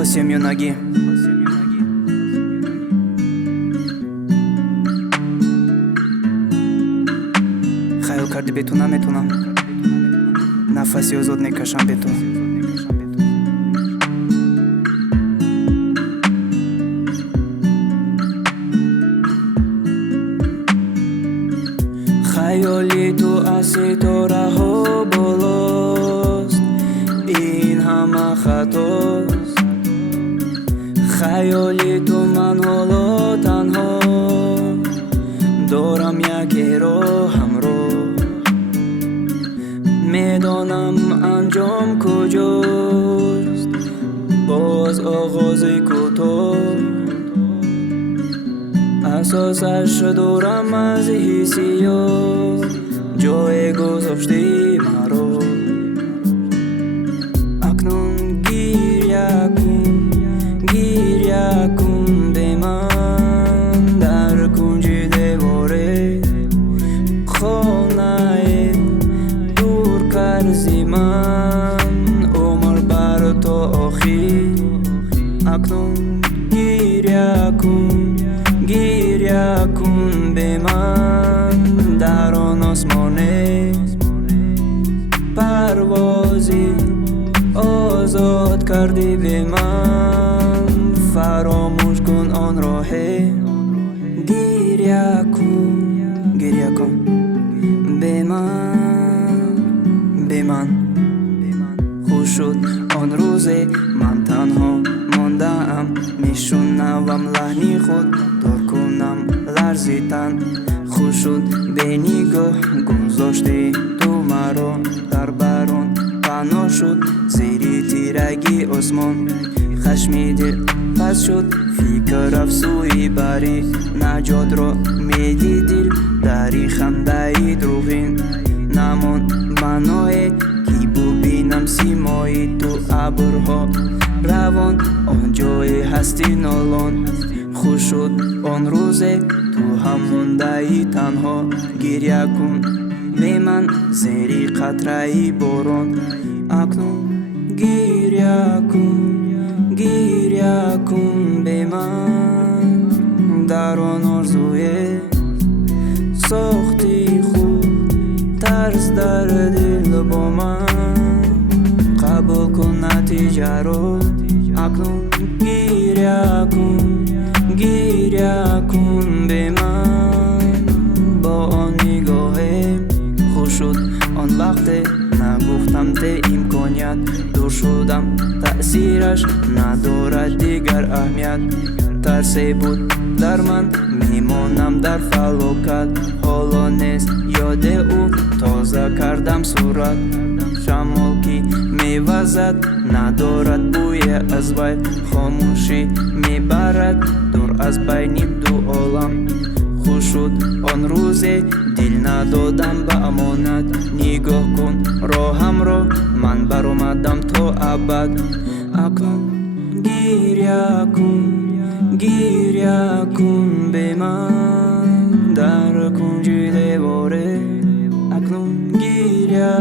осемюнаги. хаёл карди бе ту наметунам, нафаси озод мекашам бе ту. хаёли ту аз ситораҳо болост, ин ҳама хатост. хаёли ту ман ҳоло танҳо дорам якеро ҳамроҳ. медонам анҷом куҷост, боз оғози кӯтоҳ. асосаш дорам аз ҳиссиёт, ҷое гузошти маро. акнун гирья кун бе ман дар кунҷи деворе. хонае дур карзи ман, умр бар то охир. акнун гирья кун бе ман дар он осмоне. парвози озод карди бе ман, фаромӯш кун он роҳе. гирья кун бе ман. хуш шуд он рӯзе ман танҳо мондаам, мешунавам лаҳни худ, дор кунам ларзи тан. хуш шуд бенигоҳ гузошти ту маро, дар барон паноҳ шуд зери тираги осмон. хашми дил пас шуд, фикр афсӯи барӣ. наҷотро меди дил дари хандаи дурӯғин. намон маное ки бубинам симои ту абрҳо равон, он ҷои ҳасти нолон. хуш шуд он рӯзе ту ҳам мондаи танҳо. гирья кун бе ман зери қатраи борон. акнун гирья кун бе ман дар он орзуе. сохти худ тарс дар дил бо ман, қабул кун натиҷаро. акнун гирья кун бе ман бо он нигоҳем. хуш шуд он вақте нагуфтам те имконият, дур шудам таъсираш надорад дигар аҳамият. тарсе буд дар ман, мемонам дар фалокат. ҳоло нест ёде ӯ, тоза кардам сурат. шамол ки мевазад надорад бӯе аз вай. хомӯшӣ мебарад дур аз байни ду олам. хуш шуд он рӯзе дил надодам ба амонат. нигоҳ кун роҳамро, ман баромадам то абад. акнун гирья кун бе ман дар кунҷи деворе. акнун гирья